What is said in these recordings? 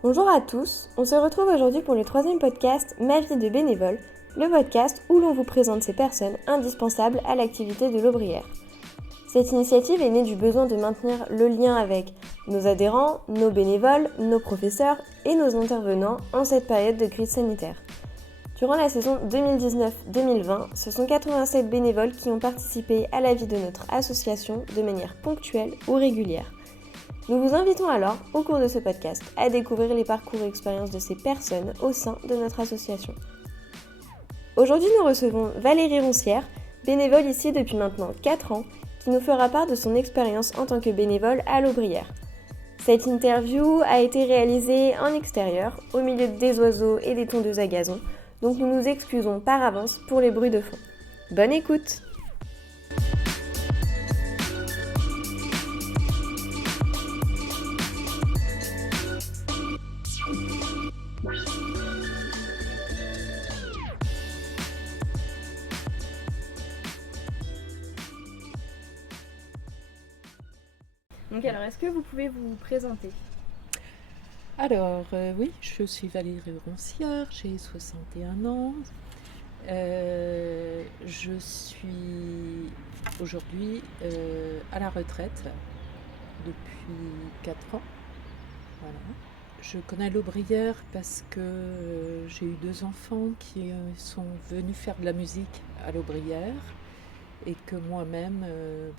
Bonjour à tous, on se retrouve aujourd'hui pour le troisième podcast Ma vie de bénévole, le podcast où l'on vous présente ces personnes indispensables à l'activité de l'Aubrière. Cette initiative est née du besoin de maintenir le lien avec nos adhérents, nos bénévoles, nos professeurs et nos intervenants en cette période de crise sanitaire. Durant la saison 2019-2020, ce sont 87 bénévoles qui ont participé à la vie de notre association de manière ponctuelle ou régulière. Nous vous invitons alors, au cours de ce podcast, à découvrir les parcours et expériences de ces personnes au sein de notre association. Aujourd'hui, nous recevons Valérie Roncière, bénévole ici depuis maintenant 4 ans, qui nous fera part de son expérience en tant que bénévole à l'Aubrière. Cette interview a été réalisée en extérieur, au milieu des oiseaux et des tondeuses à gazon, donc nous nous excusons par avance pour les bruits de fond. Bonne écoute! Donc alors, est-ce que vous pouvez vous présenter ? Alors, oui, je suis Valérie Roncière, j'ai 61 ans. Je suis aujourd'hui à la retraite depuis 4 ans. Voilà. Je connais l'Aubrière parce que j'ai eu 2 enfants qui sont venus faire de la musique à l'Aubrière et que moi-même,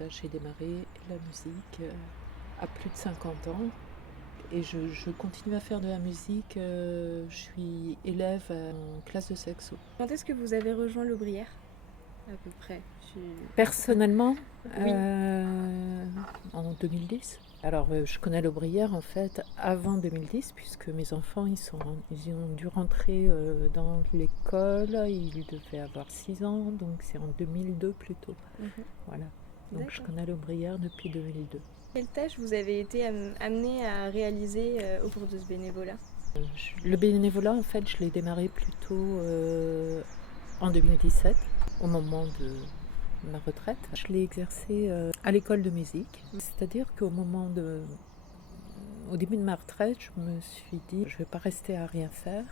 j'ai démarré la musique à plus de 50 ans. Et je continue à faire de la musique, je suis élève en classe de saxo. Quand est-ce que vous avez rejoint l'Aubrière ? À peu près. Personnellement, Oui. en 2010. Alors je connais l'Aubrière en fait avant 2010 puisque mes enfants ils ont dû rentrer dans l'école, ils devaient avoir 6 ans, donc c'est en 2002 plutôt. Voilà. Donc D'accord. je connais l'Aubrière depuis 2002. Quelles tâches vous avez été amené à réaliser au cours de ce bénévolat ? Le bénévolat, en fait, je l'ai démarré plutôt en 2017, au moment de ma retraite. Je l'ai exercé à l'école de musique, c'est-à-dire au début de ma retraite, je me suis dit, je ne vais pas rester à rien faire,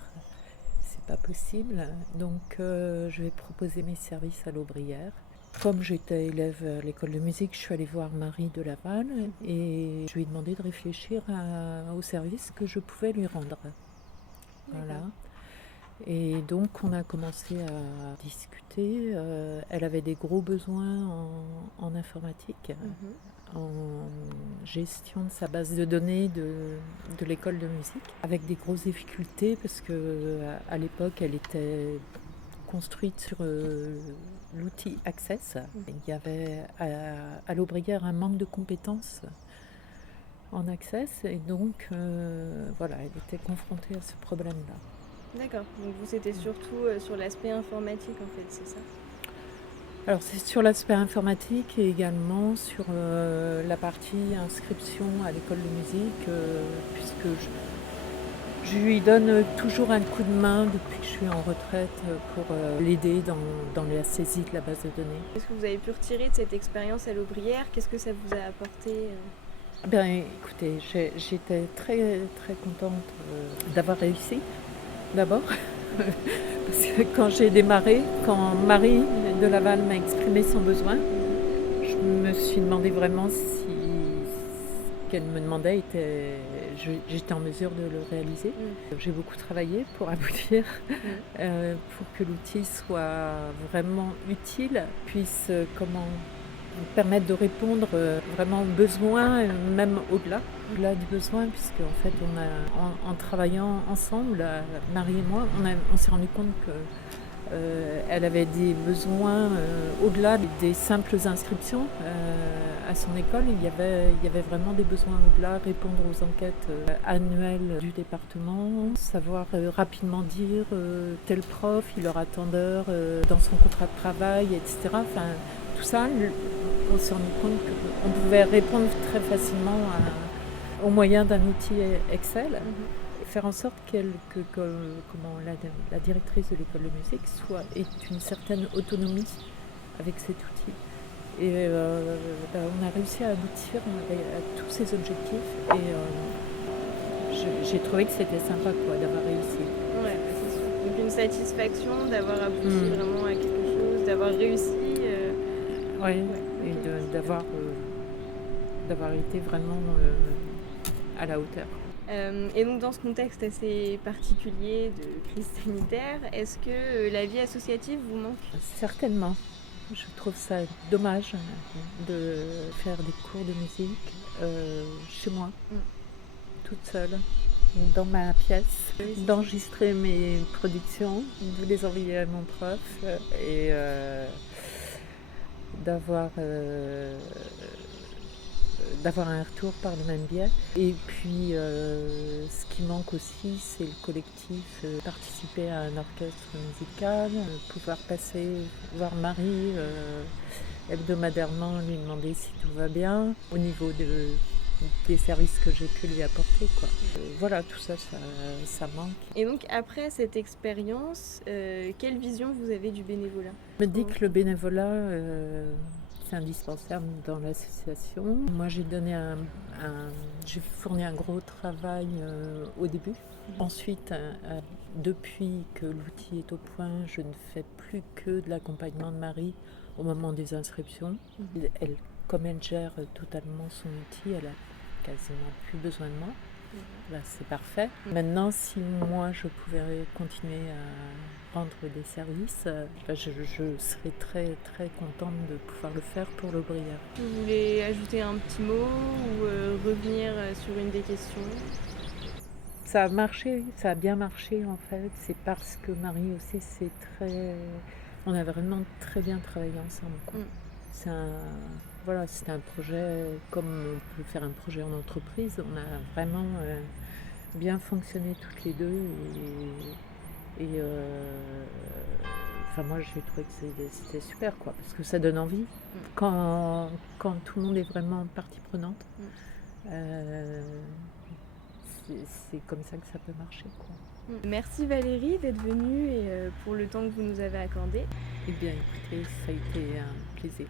c'est pas possible, donc je vais proposer mes services à l'Aubrière. Comme j'étais élève à l'école de musique, je suis allée voir Marie de Laval et je lui ai demandé de réfléchir au service que je pouvais lui rendre. Voilà. Et donc on a commencé à discuter. Elle avait des gros besoins en informatique, en gestion de sa base de données de l'école de musique, avec des grosses difficultés parce qu'à l'époque elle était construite sur l'outil Access. Il y avait à l'Aubrière un manque de compétences en Access et donc elle était confrontée à ce problème-là. D'accord, donc vous c'était surtout sur l'aspect informatique en fait, c'est ça ? Alors c'est sur l'aspect informatique et également sur la partie inscription à l'école de musique puisque je lui donne toujours un coup de main depuis que je suis en retraite pour l'aider dans la saisie de la base de données. Qu'est-ce que vous avez pu retirer de cette expérience à l'Aubrière ? Qu'est-ce que ça vous a apporté ? Écoutez, j'étais très très contente d'avoir réussi d'abord. Parce que quand j'ai démarré, quand Marie de Laval m'a exprimé son besoin, je me suis demandé vraiment si ce qu'elle me demandait j'étais en mesure de le réaliser. J'ai beaucoup travaillé pour aboutir, pour que l'outil soit vraiment utile, puisse permettre de répondre vraiment aux besoins, même au-delà du besoin, puisque en fait en travaillant ensemble, Marie et moi, on s'est rendu compte qu'elle avait des besoins au-delà des simples inscriptions à son école. Il y avait vraiment des besoins au-delà, répondre aux enquêtes annuelles du département, savoir rapidement dire tel prof, il aura tant d'heures dans son contrat de travail, etc. Enfin, tout ça, on s'est rendu compte qu'on pouvait répondre très facilement au moyen d'un outil Excel, faire en sorte que la directrice de l'école de musique ait une certaine autonomie avec cet outil. Et on a réussi à aboutir à tous ces objectifs et j'ai trouvé que c'était sympa quoi, d'avoir réussi. Ouais, c'est sûr. Donc une satisfaction d'avoir abouti vraiment à quelque chose, d'avoir réussi. Ouais, Ouais, et ok. d'avoir été vraiment à la hauteur. Et donc dans ce contexte assez particulier de crise sanitaire, est-ce que la vie associative vous manque? Certainement. Je trouve ça dommage de faire des cours de musique chez moi, toute seule, dans ma pièce, Oui, c'est d'enregistrer mes productions, de les envoyer à mon prof et d'avoir d'avoir un retour par le même biais. Et puis, ce qui manque aussi, c'est le collectif, participer à un orchestre musical, pouvoir passer voir Marie hebdomadairement, lui demander si tout va bien, au niveau des services que j'ai pu lui apporter, quoi. Voilà, tout ça, ça manque. Et donc après cette expérience, quelle vision vous avez du bénévolat? Je me dis que le bénévolat, c'est indispensable dans l'association. Moi, j'ai fourni un gros travail au début. Ensuite, depuis que l'outil est au point, je ne fais plus que de l'accompagnement de Marie au moment des inscriptions. Elle, comme elle gère totalement son outil, elle a quasiment plus besoin de moi. Là, c'est parfait. Maintenant, si moi je pouvais continuer à rendre des services, je serais très très contente de pouvoir le faire pour l'Aubrière. Vous voulez ajouter un petit mot ou revenir sur une des questions? Ça a marché, ça a bien marché en fait. C'est parce que Marie aussi, on a vraiment très bien travaillé ensemble, quoi. Voilà, c'était un projet comme on peut faire un projet en entreprise. On a vraiment bien fonctionné toutes les deux enfin moi j'ai trouvé que c'était super quoi, parce que ça donne envie quand tout le monde est vraiment partie prenante. Euh, c'est comme ça que ça peut marcher, quoi. Merci Valérie d'être venue et pour le temps que vous nous avez accordé. Eh bien écoutez, ça a été un plaisir.